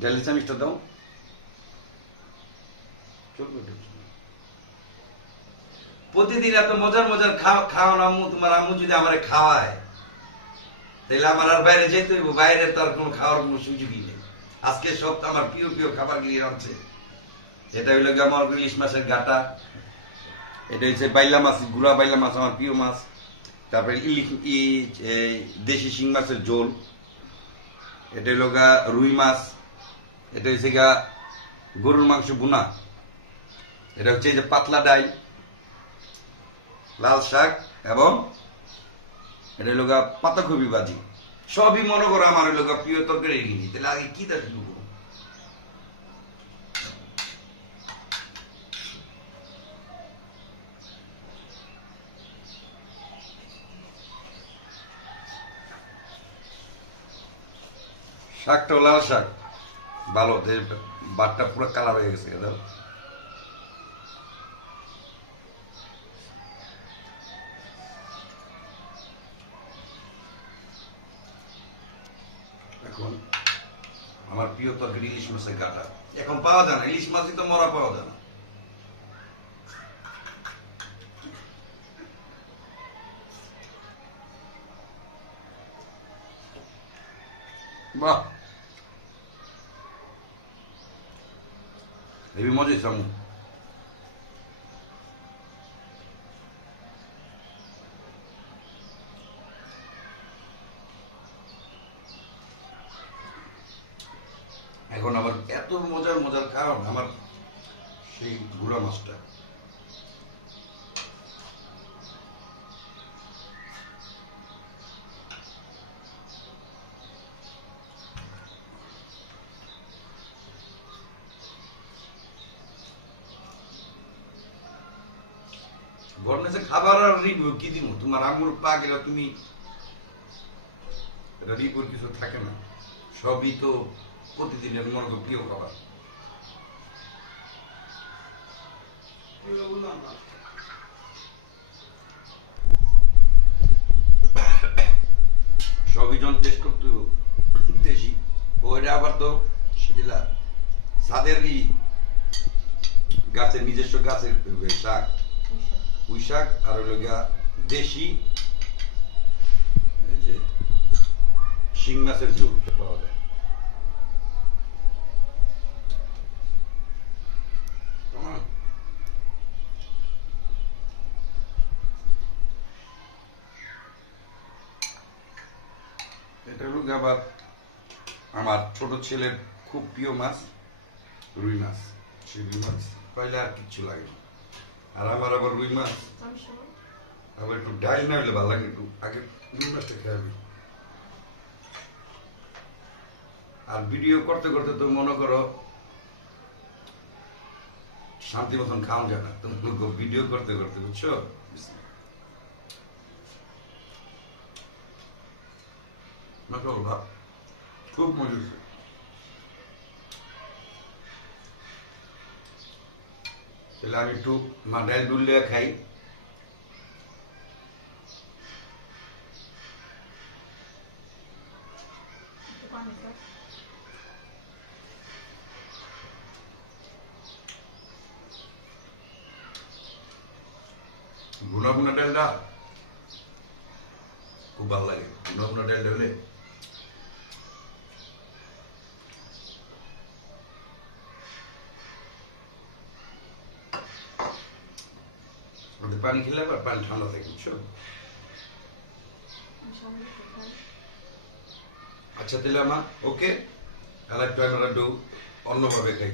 ডালের চামিচটা দাও। প্রতিদিন এত মজার মজার খাওয়ান আম্মু, তোমার আম্মু যদি আমারে খাওয়ায় তাহলে আমার আর বাইরে যেতে হইব, বাইরে তার কোনো খাওয়ার কোনো সুযোগই নেই। আজকে সব আমার প্রিয় প্রিয় খাবার গিয়ে রাখছে। এটা হইলো আমার ইলিশ মাছের গাটা, এটা হচ্ছে বাইলা মাছ, গুড়া বাইলা মাছ আমার প্রিয় মাছ। তারপরে দেশি শিং মাছের ঝোল, এটা হইলো রুই মাছ, এটা হচ্ছে গরুর মাংস বুনা, এটা হচ্ছে যে পাতলা ডাই, লাল শাক, এবং এটা হইলো পাতাকপি ভাজি। সবই মনে করো আমার হইলো প্রিয় তরকারি এগিয়ে। তাহলে আগে কি তা শুরু করবো? শাকটা লাল শাক, ভালো, বাটটা পুরো কালার হয়ে গেছে। এখন আমার প্রিয় তরকারি ইলিশ মাছের গাটা। এখন পাওয়া যায় না, ইলিশ মাছই তো মরা পাওয়া যায় না। বাহ, হেবি মজা হয়েছে আম্মু। এখন আবার এত মজার মজার কারণ আমার সেই গুড়া মাছটা। ঘটনা খাবার আর রিভিউ কি দিব? তোমার আম্মুর পা গেলে তুমি রিভিউর কিছু থাকে না, সবই তো প্রতিদিনের মনে করো প্রিয় খাবার। সবই জন টেস্ট করতে দেশি, ওইটা আবার তো সেটা সাদের গাছের নিজস্ব গাছের শাক, পুঁই শাক, আর হইল গিয়া দেশি এই যে শিং মাছের ঝোল পাওয়া যায়। এটা হলো আবার আমার ছোট ছেলের খুব প্রিয় মাছ, রুই মাছ। সেই রুই মাছ পাইলে আর কিচ্ছু লাগে না। আর আমার আবার রুই মাছ আবার একটু ডাল না হলে ভালো লাগে, একটু আগে রুই মাছটা খাবি। আর ভিডিও করতে করতে তো মনে করো শান্তি মতন খাওয়া যায় না, তুমি ভিডিও করতে করতে, বুঝছো? খুব মজা হচ্ছে। তাহলে আমি একটু ডাল ডুল খাই। ভুনা ভুনা ডালটা খুব ভালো লাগে। ভুনা ভুনা ডালটা হলে পানি খেলে আবার পানি ঠান্ডা থাকে, বুঝছো? আচ্ছা তাহলে আমার ওকে, আর একটু আমরা একটু অন্যভাবে খাই।